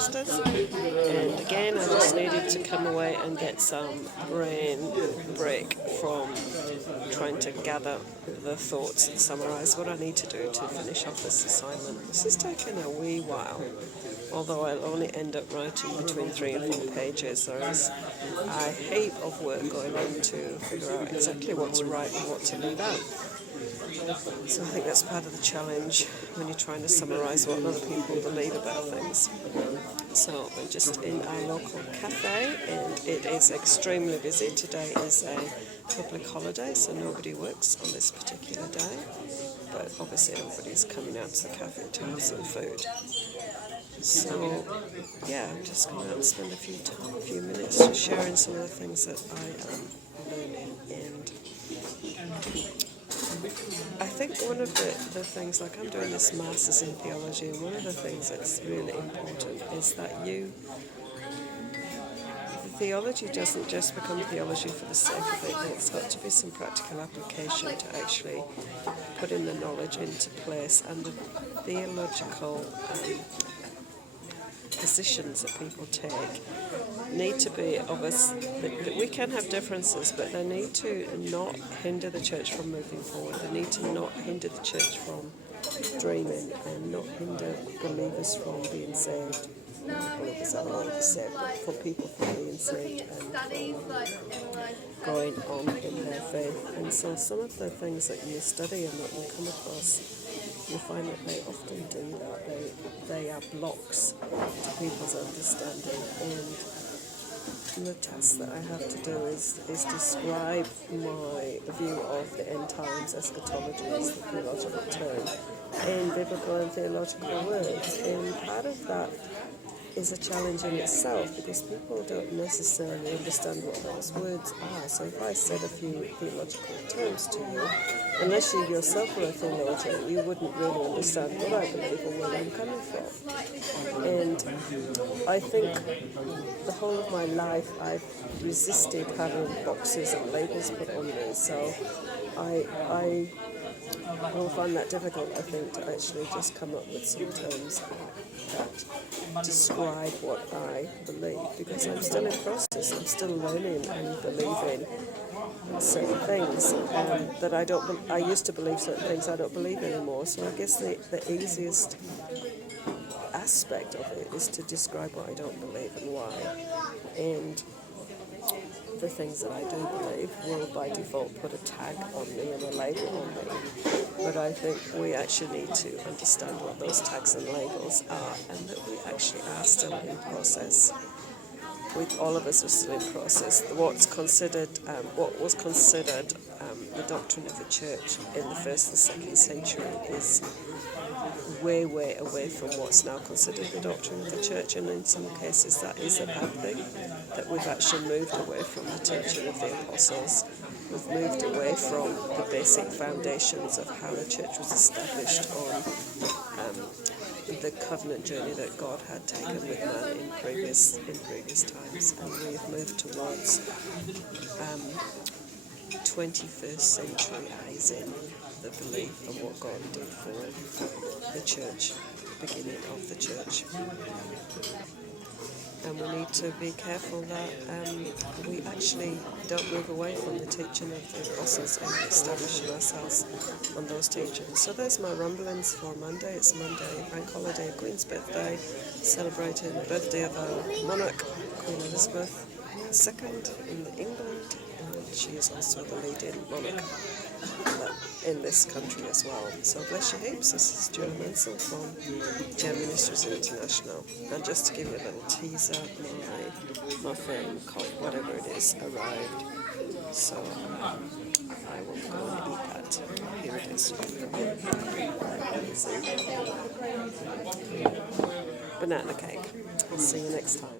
Masters, and again I just needed to come away and get some brain break from trying to gather the thoughts and summarise what I need to do to finish off this assignment. This has taken a wee while, although I'll only end up writing between 3 and 4 pages. There is a heap of work going on to figure out exactly what to write and what to leave out. So I think that's part of the challenge when you're trying to summarise what other people believe about things. So we're just in our local cafe and it is extremely busy. Today is a public holiday, so nobody works on this particular day. But obviously everybody's coming out to the cafe to have some food. So yeah, I'm just going to spend a few minutes just sharing some of the things that I am learning. And I think one of the things, like I'm doing this Masters in Theology, and one of the things that's really important is that the theology doesn't just become theology for the sake of it. There's got to be some practical application to actually putting the knowledge into place, and the theological positions that people take need to be of us. We can have differences, but they need to not hinder the church from moving forward. They need to not hinder the church from dreaming, and not hinder believers from being saved. Believers are already saved, but for people from being saved and going on in their faith. And so some of the things that you study and that you come across, you find that they often do that. They are blocks to people's understanding. And the task that I have to do is describe my view of the end times. Eschatology is the theological term, in biblical and theological words. And part of that is a challenge in itself, because people don't necessarily understand what those words are. So if I said a few theological terms to you, unless you yourself were a theologian, you wouldn't really understand what I believe or where I'm coming from. And I think the whole of my life I've resisted having boxes and labels put on me. So I will find that difficult, I think, to actually just come up with some terms that describe what I believe, because I'm still in process. I'm still learning and believing certain things that I used to believe certain things I don't believe anymore. So I guess the easiest aspect of it is to describe what I don't believe and why. And the things that I do believe will by default put a tag on me and a label on me. But I think we actually need to understand what those tags and labels are, and that we actually are still in process. All of us are still in process. What was considered the doctrine of the church in the 1st and 2nd century is way away from what's now considered the doctrine of the church, and in some cases that is a bad thing, that we've actually moved away from the teaching of the apostles. We've moved away from the basic foundations of how the church was established on the covenant journey that God had taken with man in previous times, and we've moved towards 21st century eyes in the belief of what God did for the church, the beginning of the church. And we need to be careful that we actually don't move away from the teaching of the apostles and establishing ourselves on those teachings. So there's my rumblings for Monday. It's Monday, Bank Holiday, Queen's birthday, celebrating the birthday of our monarch, Queen Elizabeth II in England. And she is also the leading monarch in this country as well. So bless your heaps. This is Julie Mansell from Gem Ministries International. And just to give you a little teaser, my muffin, whatever it is, arrived. So I will go and eat that. Here it is. Banana cake. See you next time.